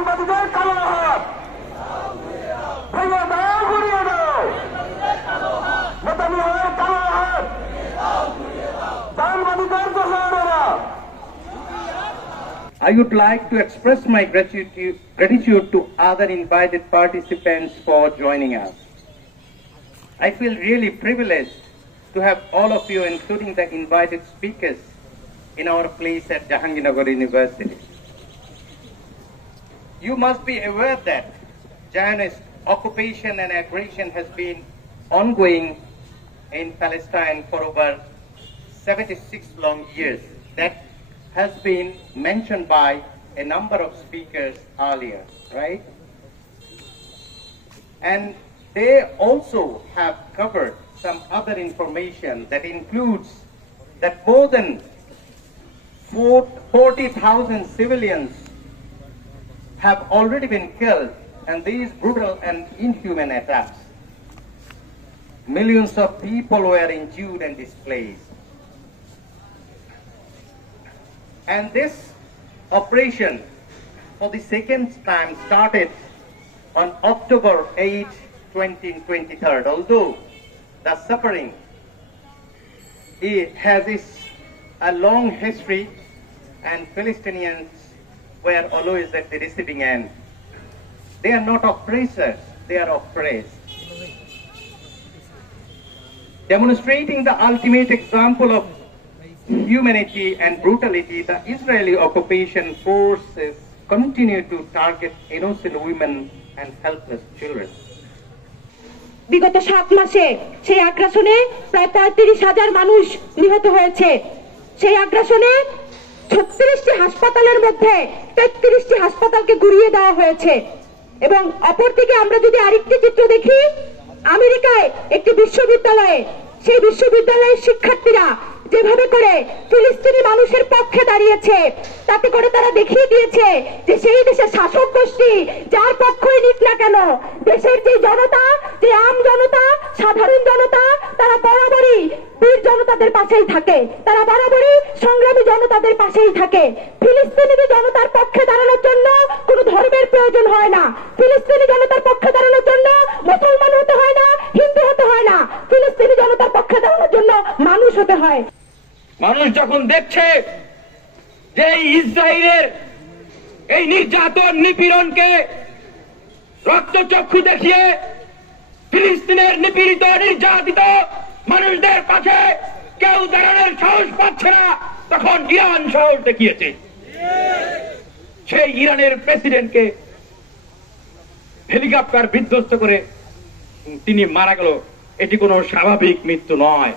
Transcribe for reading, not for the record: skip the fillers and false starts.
জানবাদীদের কালো হাত ভেঙে দাও, ঘুরিয়ে দাও, নেতানিয়াহুর কালো হাত জানবাদীদের দোসরেরা। I would like to express my gratitude to other invited participants for joining us. I feel really privileged to have all of you, including the invited speakers, in our place at Jahangirnagar University. You must be aware that Zionist occupation and aggression has been ongoing in Palestine for over 76 long years. That has been mentioned by a number of speakers earlier, right? And they also have covered some other information that includes that more than 40,000 civilians have already been killed in these brutal and inhuman attacks. Millions of people were injured and displaced. And this operation for the second time started on October 8, 2023. Although the suffering has a long history and Palestinians were always at the receiving end. They are not oppressors, they are oppressed. Demonstrating the ultimate example of humanity and brutality, the Israeli occupation forces continue to target innocent women and helpless children. বিগত 7 মাসে সেই আগ্রাসনে প্রায় 35,000 মানুষ নিহত হয়েছে। সেই আগ্রাসনে 36টি হাসপাতালের মধ্যে 33টি হাসপাতালকে গুড়িয়ে দেওয়া হয়েছে। এবং অপরদিকে আমরা যদি আরেকটি চিত্র দেখি, আমেরিকায় একটি বিশ্ববিদ্যালয়ে সেই বিশ্ববিদ্যালয়ের শিক্ষার্থীরা যেভাবে করে ফিলিস্তিনি মানুষের পক্ষে দাঁড়িয়েছে, তাতে করে তারা দেখিয়ে দিয়েছে যে সেই দেশের শাসক গোষ্ঠী যার পক্ষই নিক না কেন, দেশের যে জনতা, যে আম জনতা, সাধারণ জনতা, তারা বরাবরই বীর জনতাদের পাশেই থাকে, তারা বরাবরই সংগ্রামী জনতাদের পাশেই থাকে। ফিলিস্তিনি জনতার পক্ষে দাঁড়ানোর জন্য কোনো ধর্মের প্রয়োজন হয় না। ফিলিস্তিনি জনতার পক্ষে দাঁড়ানোর জন্য মুসলমান হতে হয় না, হিন্দু হতে হয় না। ফিলিস্তিনি জনতার পক্ষে দাঁড়ানোর জন্য মানুষ হতে হয়। মানুষ যখন দেখছে যে ইসরায়েলের এই নির্যাতন নিপীড়নকে রক্তচক্ষু দেখিয়ে ফিলিস্তিনের নিপীড়িত নির্যাতিত মানুষদের পাশে কেউ দাঁড়ানোর সাহস পাচ্ছে না, তখন ইরান সাহস দেখিয়েছে। সেই ইরানের প্রেসিডেন্টকে হেলিকপ্টার বিধ্বস্ত করে তিনি মারা গেল। এটি কোনো স্বাভাবিক মৃত্যু নয়।